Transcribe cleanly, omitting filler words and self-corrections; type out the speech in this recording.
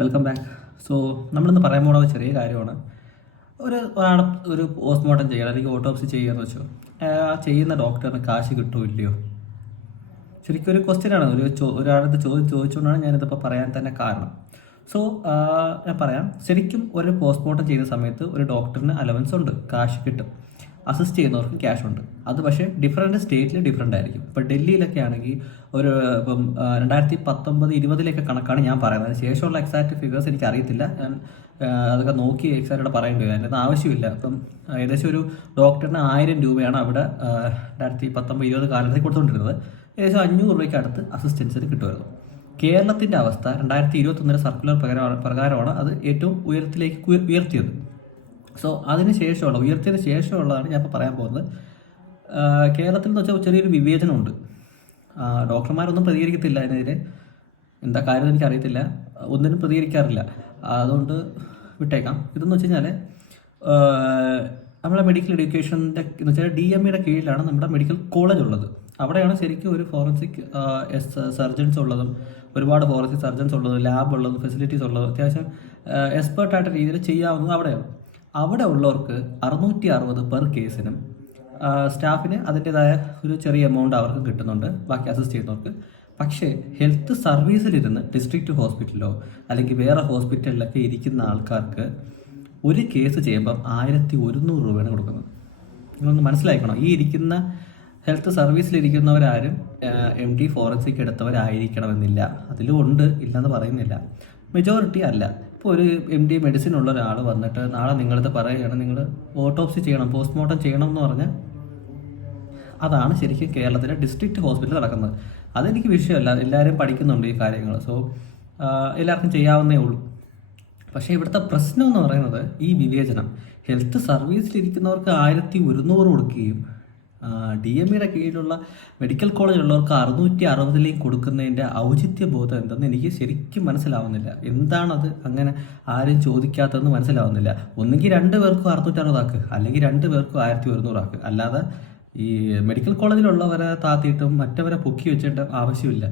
Welcome back. So നമ്മളിന്ന് പറയാൻ പോകുന്ന ചെറിയ കാര്യമാണ്. ഒരാളെ ഒരു പോസ്റ്റ്മോർട്ടം ചെയ്യണം അല്ലെങ്കിൽ ഓട്ടോപ്സി ചെയ്യാന്ന് വെച്ചോ, ചെയ്യുന്ന ഡോക്ടറിന് കാശ് കിട്ടുമോ ഇല്ലയോ? ശരിക്കും ഒരു ക്വസ്റ്റ്യനാണ്. ഒരാളത് ചോദിച്ചുകൊണ്ടാണ് ഞാനിതിപ്പോൾ പറയാൻ തന്നെ കാരണം. സോ ഞാൻ പറയാം, ശരിക്കും ഒരു പോസ്റ്റ്മോർട്ടം ചെയ്യുന്ന സമയത്ത് ഒരു ഡോക്ടറിന് അലവൻസ് ഉണ്ട്, കാശ് കിട്ടും. അസിസ്റ്റ് ചെയ്യുന്നവർക്ക് ക്യാഷ് ഉണ്ട്. അത് പക്ഷേ ഡിഫറെൻറ്റ് സ്റ്റേറ്റിൽ ഡിഫറെൻ്റ് ആയിരിക്കും. ഇപ്പോൾ ഡൽഹിയിലൊക്കെ ആണെങ്കിൽ ഇപ്പം 2019-20 കണക്കാണ് ഞാൻ പറയുന്നത്. അതിന് ശേഷമുള്ള എക്സാക്ട് ഫിഗേഴ്സ് എനിക്ക് അറിയത്തില്ല. ഞാൻ അതൊക്കെ നോക്കി എക്സാക്റ്റായിട്ട് പറയേണ്ടി വരും. അതിൻ്റെ ആവശ്യമില്ല. അപ്പം ഏകദേശം ഒരു ഡോക്ടറിന് 1000 രൂപയാണ് അവിടെ 2019-20 കാലത്തിൽ കൊടുത്തുകൊണ്ടിരുന്നത്. ഏകദേശം 500 രൂപയ്ക്ക് അടുത്ത് അസിസ്റ്റൻസിന് കിട്ടുമായിരുന്നു. കേരളത്തിൻ്റെ അവസ്ഥ 2021 സർക്കുലർ പ്രകാരമാണ് അത് ഏറ്റവും ഉയരത്തിലേക്ക് ഉയർത്തിയത്. സോ അതിന് ശേഷമുള്ള ഉയർത്തിയതിന് ശേഷമുള്ളതാണ് ഞാൻ ഇപ്പോൾ പറയാൻ പോകുന്നത്. കേരളത്തിൽ എന്ന് വെച്ചാൽ ചെറിയൊരു വിവേചനമുണ്ട്. ഡോക്ടർമാരൊന്നും പ്രതികരിക്കത്തില്ല അതിനെതിരെ. എന്താ കാര്യം എനിക്കറിയത്തില്ല, ഒന്നിനും പ്രതികരിക്കാറില്ല. അതുകൊണ്ട് വിട്ടേക്കാം. ഇതെന്ന് വെച്ച് കഴിഞ്ഞാൽ നമ്മുടെ മെഡിക്കൽ എഡ്യൂക്കേഷൻ്റെ എന്ന് വെച്ചാൽ DMEയുടെ കീഴിലാണ് നമ്മുടെ മെഡിക്കൽ കോളേജ് ഉള്ളത്. അവിടെയാണ് ശരിക്കും ഒരു ഫോറൻസിക് സർജൻസ് ഉള്ളതും, ഒരുപാട് ഫോറൻസിക് സർജൻസ് ഉള്ളതും, ലാബ് ഉള്ളതും, ഫെസിലിറ്റീസ് ഉള്ളതും, അത്യാവശ്യം എക്സ്പേർട്ടായിട്ട് രീതിയിൽ ചെയ്യാവുന്നത് അവിടെയാണ്. അവിടെ ഉള്ളവർക്ക് 660 പെർ കേസിനും സ്റ്റാഫിന് അതിൻ്റെതായ ഒരു ചെറിയ എമൗണ്ട് അവർക്ക് കിട്ടുന്നുണ്ട്, ബാക്കി അസിസ്റ്റ് ചെയ്യുന്നവർക്ക്. പക്ഷേ ഹെൽത്ത് സർവീസിലിരുന്ന് ഡിസ്ട്രിക്ട് ഹോസ്പിറ്റലിലോ അല്ലെങ്കിൽ വേറെ ഹോസ്പിറ്റലിലൊക്കെ ഇരിക്കുന്ന ആൾക്കാർക്ക് ഒരു കേസ് ചെയ്യുമ്പം 1100 രൂപയാണ് കൊടുക്കുന്നത്. നിങ്ങളൊന്ന് മനസ്സിലാക്കണം. ഈ ഇരിക്കുന്ന ഹെൽത്ത് സർവീസിലിരിക്കുന്നവരാരും MD ഫോറൻസിക് എടുത്തവരായിരിക്കണമെന്നില്ല. അതിലും ഉണ്ട്, ഇല്ലെന്ന് പറയുന്നില്ല. മെജോറിറ്റി അല്ല. ഇപ്പോൾ ഒരു MD മെഡിസിൻ ഉള്ള ഒരാൾ വന്നിട്ട് നാളെ നിങ്ങളത് പറയുകയാണ് നിങ്ങൾ ഓട്ടോപ്സി ചെയ്യണം, പോസ്റ്റ്മോർട്ടം ചെയ്യണം എന്ന് പറഞ്ഞാൽ അതാണ് ശരിക്കും കേരളത്തിലെ ഡിസ്ട്രിക്ട് ഹോസ്പിറ്റലിൽ നടക്കുന്നത്. അതെനിക്ക് വിഷയമല്ല, എല്ലാവരും പഠിക്കുന്നുണ്ട് ഈ കാര്യങ്ങൾ. സോ എല്ലാവർക്കും ചെയ്യാവുന്നേ ഉള്ളൂ. പക്ഷേ ഇവിടുത്തെ പ്രശ്നം എന്ന് പറയുന്നത് ഈ വിവേചനം. ഹെൽത്ത് സർവീസിലിരിക്കുന്നവർക്ക് 1100 കൊടുക്കുകയും DMEയുടെ കീഴിലുള്ള മെഡിക്കൽ കോളേജിലുള്ളവർക്ക് 660 കൊടുക്കുന്നതിൻ്റെ ഔചിത്യ ബോധം എന്തെന്ന് എനിക്ക് ശരിക്കും മനസ്സിലാവുന്നില്ല. എന്താണത് അങ്ങനെ ആരും ചോദിക്കാത്തതെന്ന് മനസ്സിലാവുന്നില്ല. ഒന്നുകിൽ 2 പേർക്കും 660 ആക്ക്, അല്ലെങ്കിൽ 2 പേർക്കും 1100 ആക്ക്. അല്ലാതെ ഈ മെഡിക്കൽ കോളേജിലുള്ളവരെ താത്തിയിട്ടും മറ്റവരെ പൊക്കി വെച്ചിട്ട് ആവശ്യമില്ല.